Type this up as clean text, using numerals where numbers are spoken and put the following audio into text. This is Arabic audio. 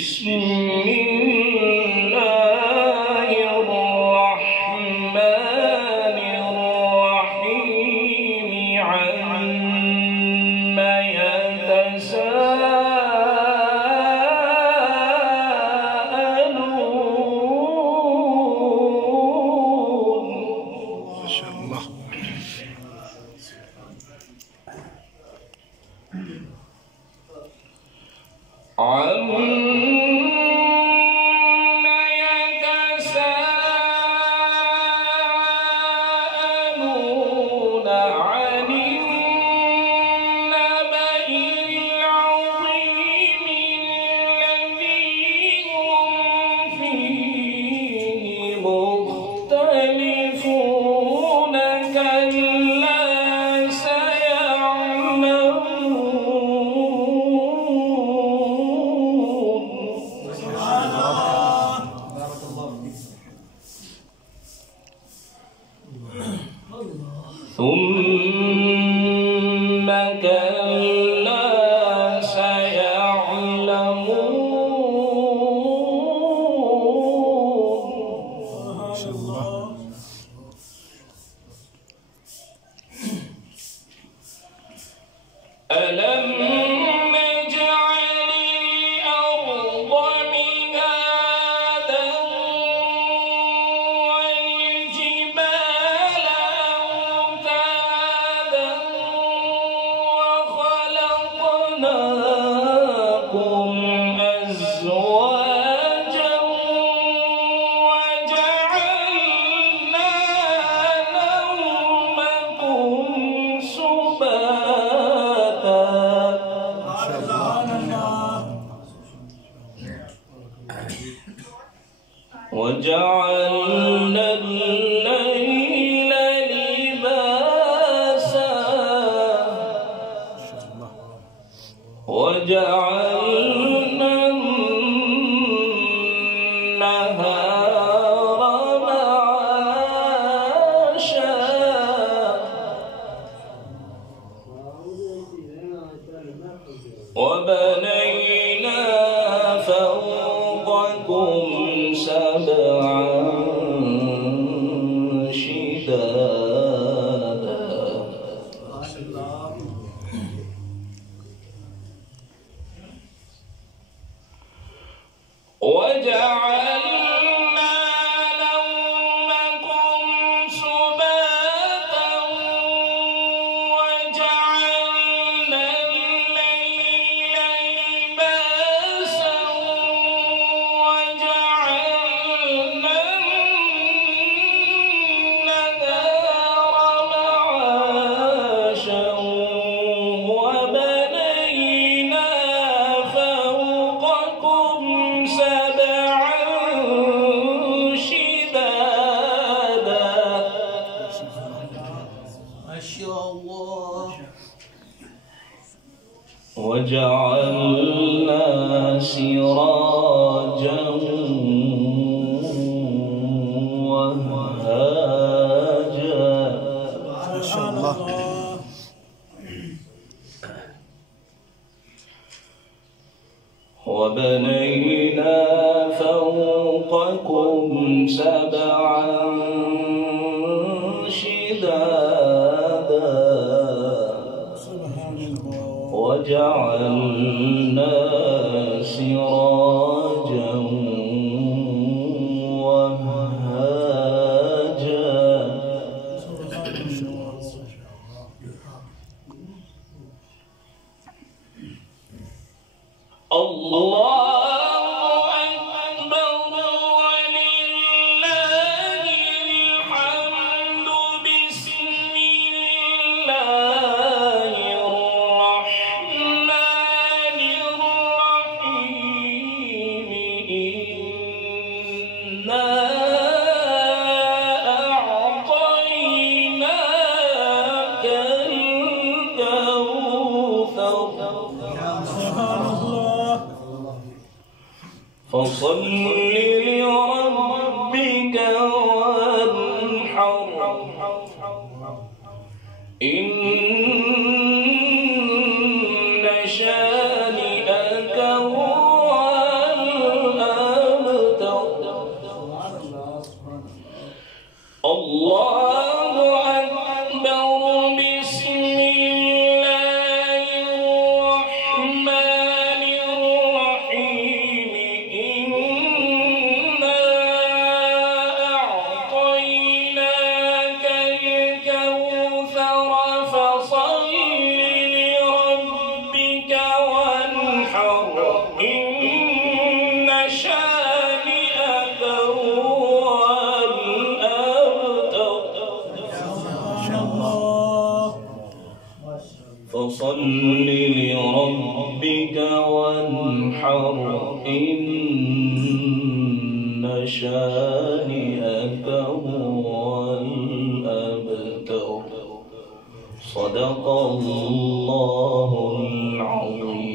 بسم الله الرحمن الرحيم عما يتساءلون. ما شاء الله. ثم كلا سيعلمون. ما شاء الله. ألم نجعل الأرض مهادا والجبال أوتادا وخلقناكم أزواجا وجعلنا نومكم سباتا. وجعلنا الليل لباسا وجعلنا النهار معاشا وبنينا فوقكم سبعا شدادا. وجعلنا نومكم سباتا وجعلنا الليل لباسا وجعلنا النهار معاشا وبنينا فوقكم سبعا شدادا. ما شاء الله. وجعلنا سراجا وهاجا. ما شاء الله. وبنينا فوقكم سبعا شدادا وجعلنا سراجا وهاجا. الله أكبر ولله الحمد. بسم الله الرحمن الرحيم. إنا أعطيناك الكوثر. فصل لربك وانحر. إن شانئك هو الله أكبر. بسم الله الرحمن الرحيم. إنا أعطيناك الكوثر فصل لربك وانحر. إن شانئك هو فصل لربك وانحر. إن شانئك هو الأبتر. صدق الله العظيم.